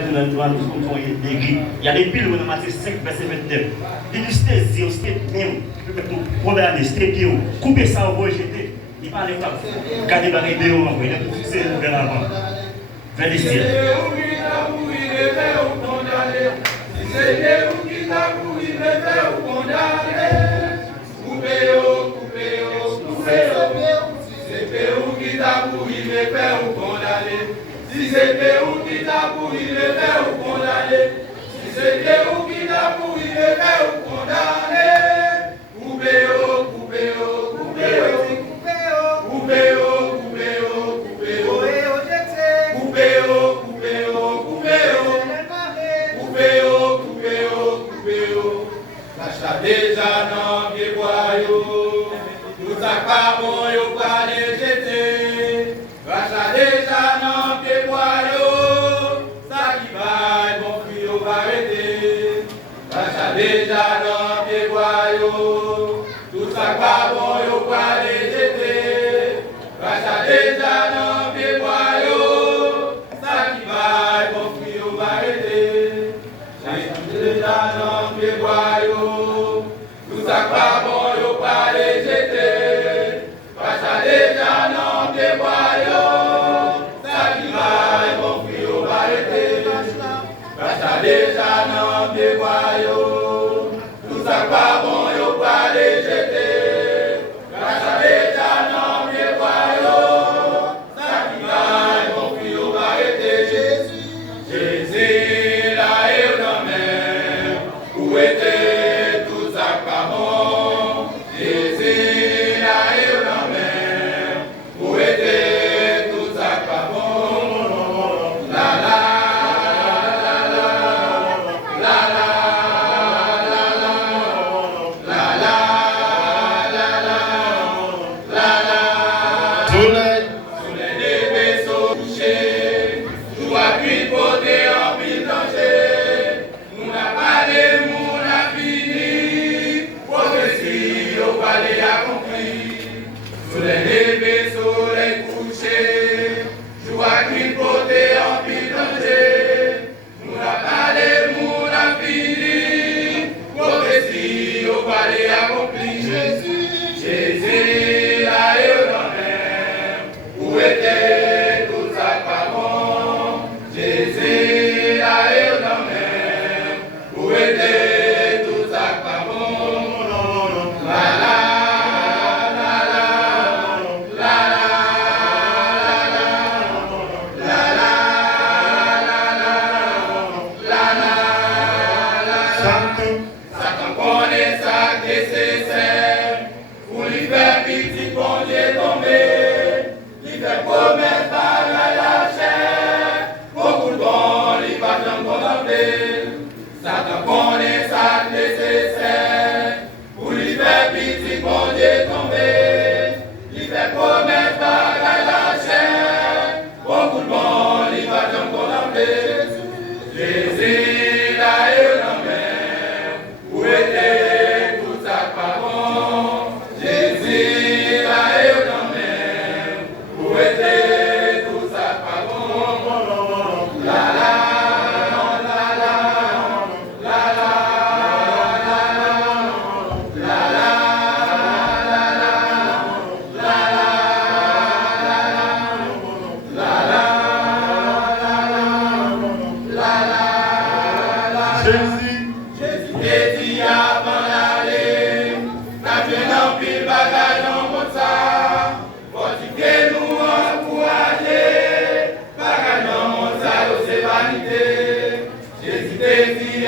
dans le droit, nous sommes des il y a des piles dans Matthieu 5, verset 29. Il dit c'était même, condamné, c'était pied, couper ça au rejeter. Il parle de ça. Gardez la vidéo, il a tout fixé vers l'avant. Vers les ciels. Si c'était où qui t'a pourri, il est fait ou condamné. Si c'était où qui t'a pourri, il est fait ou condamné. Coupez-o, coupez-o, coupez-o, coupez-o, coupez-o, coupez-o, coupez-o, coupez-o, coupez-o, coupez-o, coupez-o, coupez-o. Lâche déjà dans les boyaux, nous acabons au pas les jeter. Lâche déjà dans les boyaux, ça qui va, mon fils va arrêter. Lâche déjà dans les boyaux, tout ça va bon au pas les jeter. Lâche déjà dans les boyaux, ça qui va, mon fils va arrêter. Lâche déjà dans les boyaux, tout ça va bon au pas les jeter. Lâche déjà dans les boyaux, ça qui va, mon fils va arrêter. Lâche déjà dans les boyaux, tout ça va bon au pas les jeter. Lâche déjà dans les boyaux, ça qui va, mon fils va arrêter. Jésus, là et dans mer, où était tout ça pas bon? Jésus, là et dans mer, où était tout ça pas bon? La la la la la la la la la la. Soleil, Soleil des vaisseaux couchés, nous a pu porter en pile danger. Nous n'a pas de nous n'a fini, prophétie au palais accompli. Soleil des vaisseaux les couchés, nous a pu porter en pile danger. Nous n'a pas de nous n'a fini, prophétie au palais accompli. Jésus, là et dans mer, où était tout ça pas bon? Jésus, là et dans mer, où était tout ça pas bon? La la la la la la Satan connaît ça nécessaire pour lui faire petit bon Dieu tomber. Il fait promesse par la chair, beaucoup de bon, il va jamais contempler. Satan connaît ça nécessaire pour lui faire petit bon Dieu tomber. Il fait promesse par la chair, beaucoup de bon, il va jamais contempler. Jésus, là et dans mer, où était tout ça pas bon? Jésus, là et dans mer, où était tout ça pas bon? La la la la la la Jésus, Jésus dit avant l'aller, n'a fait non pile bagage dans mon ça. Fortifiez nous encourager, bagage dans mon ça, c'est vanité. Jésus dit